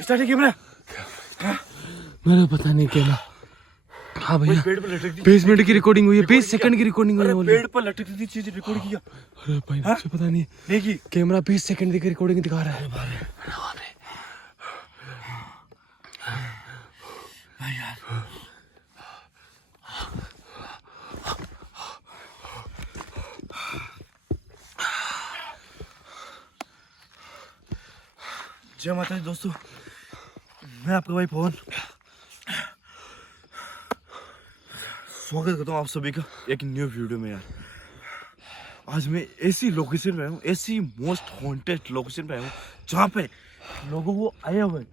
Start है camera. मेरा पता नहीं कैमरा। हाँ भैया, पेड़ पर लटक दी, 20 मिनट की रिकॉर्डिंग हुई है, 20 सेकंड की रिकॉर्डिंग हुई है। पेड़ पर लटकती थी चीज रिकॉर्ड किया। अरे भाई मुझे पता नहीं, देखिए कैमरा 20 सेकंड की रिकॉर्डिंग दिखा रहा है। भाई यार जय माता दी दोस्तों, मैं आपका भाई पवन स्वागत करता हूँ आप सभी का एक न्यू वीडियो में। यार आज मैं ऐसी लोकेशन पे हूँ, ऐसी मोस्ट हॉन्टेड लोकेशन पे हूँ जहाँ पे लोगों को आया हुआ है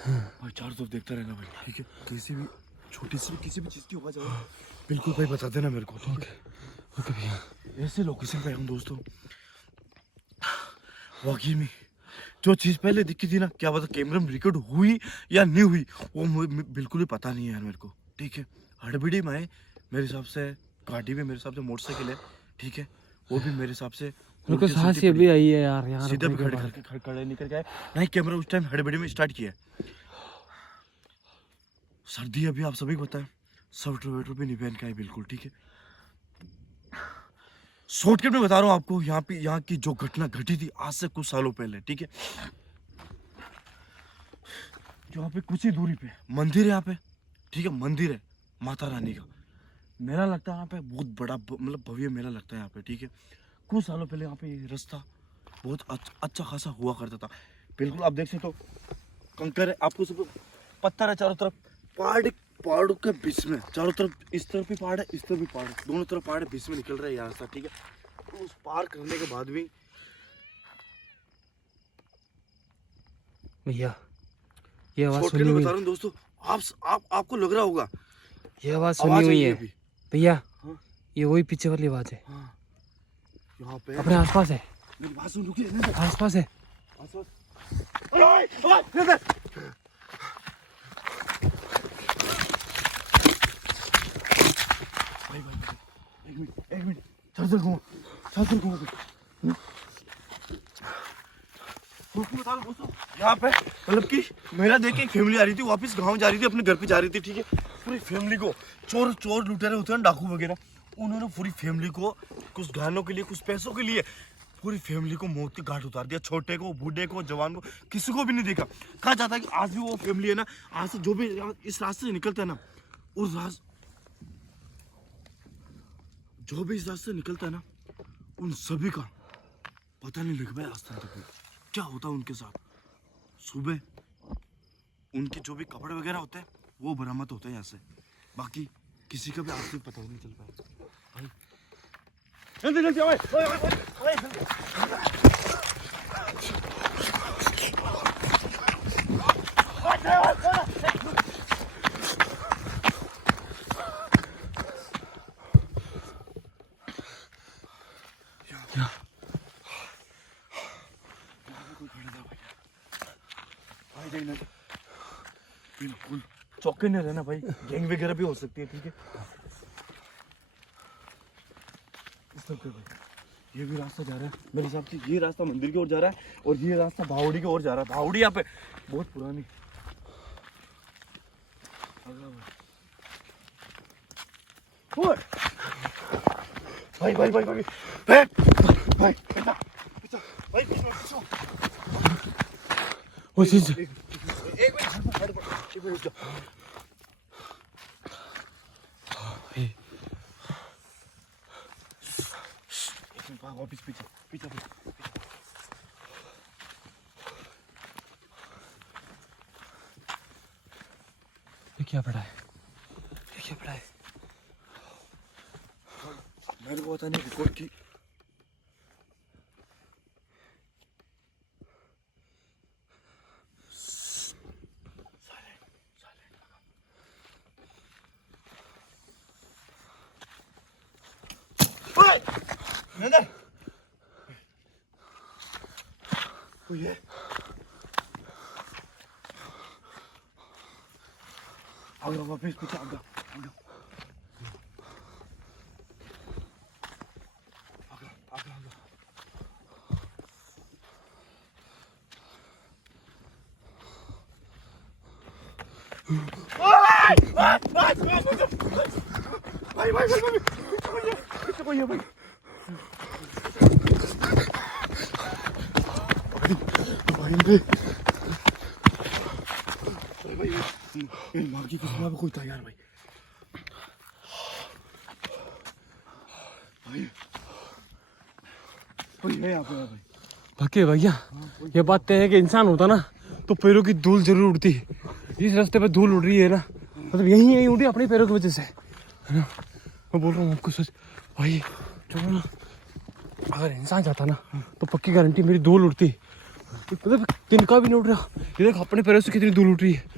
भाई। चारों तरफ देखता रहना भाई, ठीक है। किसी भी छोटी सी किसी भी चीज़ की आवाज़ आए बिल्कुल भाई बता देना मेरे को, ठीक है। ओके भैया, ऐसे लोकेशन पे हूँ दोस्तों, वाकई में जो चीज़ पहले दिखी थी ना, क्या पता कैमरे में रिकॉर्ड हुई या नहीं हुई, वो बिल्कुल भी पता नहीं है यार मेरे को, ठीक है। हड़बड़ी में है मेरे हिसाब से, गाड़ी में मेरे हिसाब से मोटरसाइकिल है, ठीक है। वो भी मेरे हिसाब से मेरे को सांस ये भी आई है यार, यहाँ सीधा भी खड़े निकल गए नहीं। कैमरा उस टाइम हड़बड़ी में स्टार्ट किया। सर्दी अभी आप सभी को पता है, स्वेटर वेटर भी नहीं पहन का है बिल्कुल, ठीक है। शॉर्टकट में बता रहा हूँ आपको, यहाँ की जो घटना घटी थी आज से कुछ सालों पहले, ठीक है। यहाँ पे कुछ ही दूरी पे मंदिर है, यहाँ पे ठीक है, मंदिर है माता रानी का। मेला लगता है यहाँ पे, बहुत बड़ा मतलब भव्य मेला लगता है यहाँ पे, ठीक है। कुछ सालों पहले यहाँ पे ये रास्ता बहुत अच्छा खासा हुआ करता था। बिल्कुल आप देख सकते हो, कंकर है, आपको सब पत्थर है चारों तरफ, पहाड़ों के बीच में, चारों तरफ इस तरफ भी पहाड़ है, इस तरफ भी पहाड़ है, दोनों तरफ पहाड़ बीच में निकल रहे हैं यहाँ से, ठीक है। तो उस पार करने के बाद भी भैया, ये आवाज शॉर्टकट सुनी में हुई बता रहा हूँ दोस्तों, आपको लग रहा होगा ये आवाज सुनी हुई है भैया। हाँ? ये वही पीछे वाली आवाज है। हाँ, यहाँ पे अपने आसपास है, मेरी बात सुन, रुकिए आसपास है। एक मिनट चार्जर घुमा बता दो दोस्तों, यहाँ पे मतलब कि मेरा देख के एक फैमिली आ रही थी, वापस गांव जा रही थी, अपने घर पे जा रही थी, ठीक है। पूरी फैमिली को चोर लुटेरे होते हैं, डाकू वगैरह, उन्होंने पूरी फैमिली को कुछ गानों के लिए, कुछ पैसों के लिए पूरी फैमिली को मौत की घाट उतार दिया। छोटे को, बूढ़े को, जवान को, किसी को भी नहीं देखा। कहा जाता है कि आज भी वो फैमिली है ना, आज से जो भी इस रास्ते से निकलता है ना, जो भी इस रास्ते से निकलता है ना, उन सभी का पता नहीं लग पाया आज तक क्या होता है उनके साथ। सुबह उनके जो भी कपड़े वगैरह होते हैं वो बरामद होते हैं यहाँ से, बाकी किसी का भी आज तक पता नहीं चल पाया। जल्दी जल्दी बिल्कुल चौके नहीं रहना भाई, गैंग वगैरह भी हो सकती है, ठीक है। इस तरफ भाई ये भी रास्ता जा रहा है मेरे हिसाब से, ये रास्ता मंदिर की ओर जा रहा है और ये रास्ता भावड़ी की ओर जा रहा है। भावड़ी यहाँ पे बहुत पुरानी, भाई भाई भाई भाई भाई भाई भाई वो चीज एक मिनट वापस पीछे पीछे पीछे। ये क्या पड़ा है? ये क्या पड़ा है? मेरे को पता नहीं रिकॉर्ड की। अंदर ये आगे वापस पीछे आगे आगे आगे आगे आगे भाई भाई भाई भाई भाई भाई माँ की कसम अब कोई तैयार भाई भाई भाई है यहाँ पे भाई बाकी भैया ये बात तय है कि इंसान होता ना तो पैरों की धूल जरूर उड़ती। इस रास्ते पे धूल उड़ रही है ना, मतलब यही यही उड़ी अपने पैरों की वजह से, है ना। मैं बोल रहा हूँ आपको सच भाई, जो ना अगर इंसान जाता ना तो पक्की गारंटी मेरी धूल उड़ती। मतलब तिनका भी नहीं उड़ रहा, ये देख अपने पैरों से कितनी धूल उठ रही है।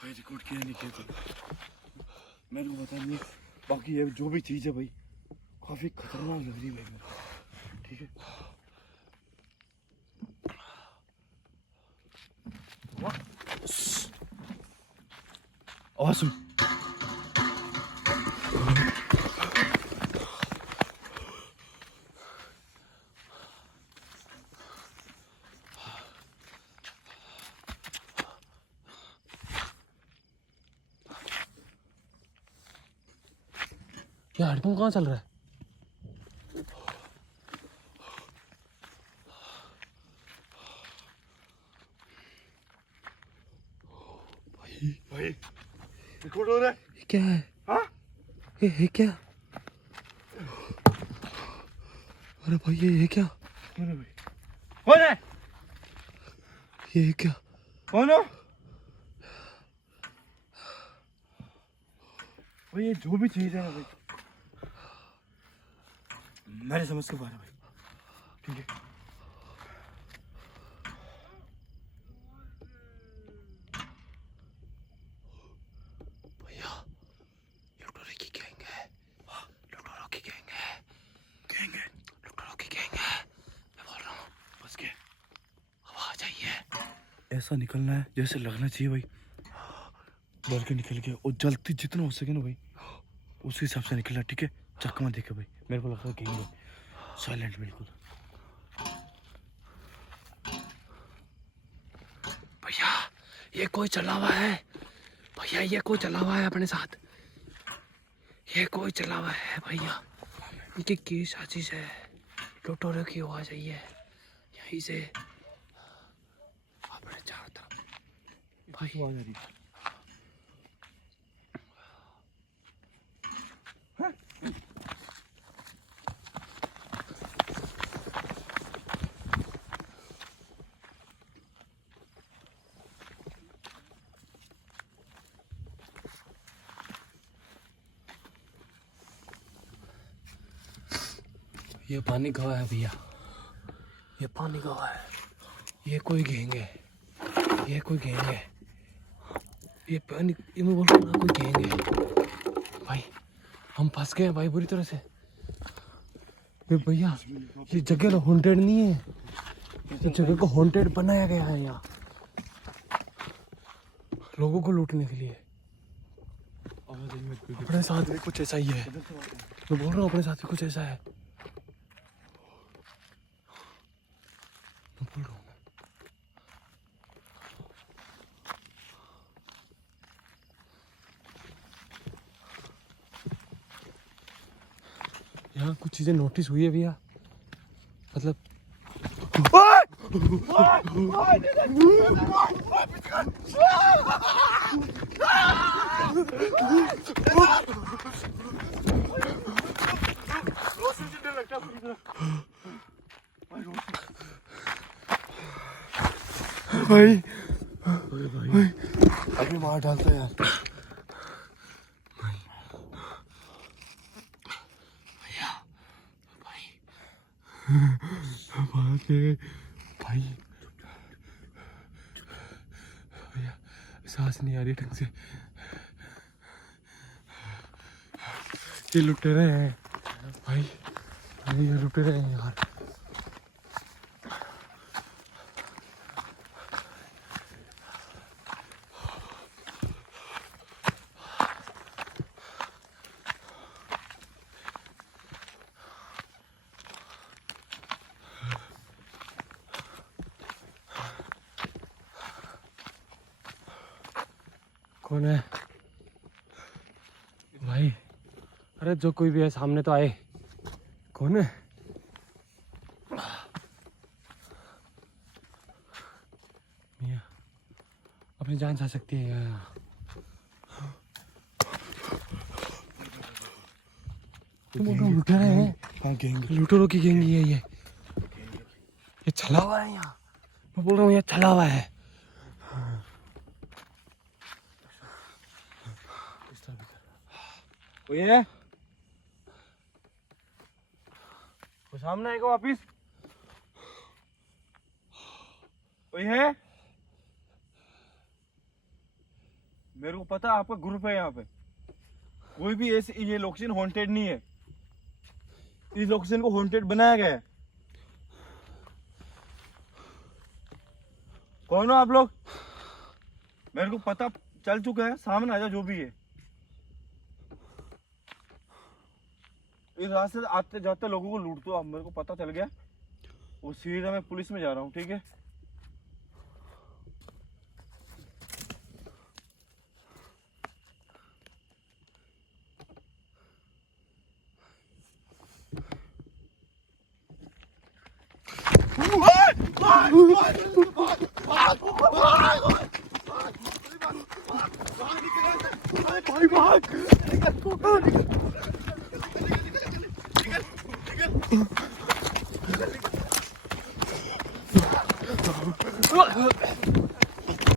भाई रिकॉर्ड किया नहीं किया तो मेरे को पता नहीं। बाकी ये जो भी चीज़ है भाई काफ़ी खतरनाक लग रही है भाई मेरे को, ठीक है। आवाज़ सुन। ये हेडपंप कहाँ चल रहा है? भाई रिकॉर्ड हो रहा है। ये क्या है? हाँ ये क्या? अरे भाई ये क्या? कौन है भाई? कौन है? ये क्या? कौन हो भाई? ये जो भी चीज़ है ना भाई मेरे समझ के बाहर है भाई, ठीक है। भैया लुटेरों की गैंग है, लुटेरों की गैंग है, गैंग है, लुटेरों की गैंग है। मैं बोल रहा हूँ बस के अब आ जाइए। ऐसा निकलना है जैसे लगना चाहिए भाई, डर के निकल के और जल्दी जितना हो सके ना भाई उस हिसाब से निकलना, ठीक है। चकमा देखे भाई, मेरे को लगता है गैंग है। साइलेंट बिल्कुल। भैया ये कोई चला हुआ है, भैया ये कोई चला हुआ है अपने साथ, ये कोई चला हुआ है भैया। इनकी की साजिश है, लुटेरों की आवाज आई है यहीं से अपने चारों तरफ भाई। आवाज आ रही है। ये पानी गवा है भैया, ये पानी गवा है। ये कोई गैंग है, ये कोई गैंग है, ये पानी, ये मैं बोल रहा हूँ ना कोई गैंग है भाई। हम फंस गए हैं भाई बुरी तरह से। ये भैया ये जगह तो हॉन्टेड नहीं है, इस जगह को हॉन्टेड बनाया गया है यहाँ लोगों को लूटने के लिए। अपने साथ भी कुछ ऐसा ही है, मैं बोल रहा हूँ अपने साथ भी कुछ ऐसा है, मैं बोल रहा हूँ। यहाँ कुछ चीजें नोटिस हुई है भैया, मतलब भाई अभी मार डालता यार। भाई भाई भैया सांस नहीं आ रही ढंग से, ये लुटेरे हैं भाई, भाई ये लुटेरे हैं यार। कौन है भाई? अरे जो कोई भी है सामने तो आए। कौन है? मियां अपनी जान जा सकती है यार। तुम बोल रहे हो लुटेरे हैं? हाँ गैंग, लुटेरों की गैंग ही है ये छला हुआ है यहाँ। मैं बोल रहा हूँ ये छला हुआ है। कोई है? वो सामने आएगा वापिस? कोई है? मेरे को पता है आपका ग्रुप है यहाँ पे। कोई भी ऐसे ये लोकेशन हॉन्टेड नहीं है, इस लोकेशन को हॉन्टेड बनाया गया है। कौन हो आप लोग? मेरे को पता चल चुका है, सामने आजा जो भी है। इस रास्ते से आते जाते लोगों को लूट दो आप, मेरे को पता चल गया। वो सीधा मैं पुलिस में जा रहा हूँ, ठीक है? भाई भाग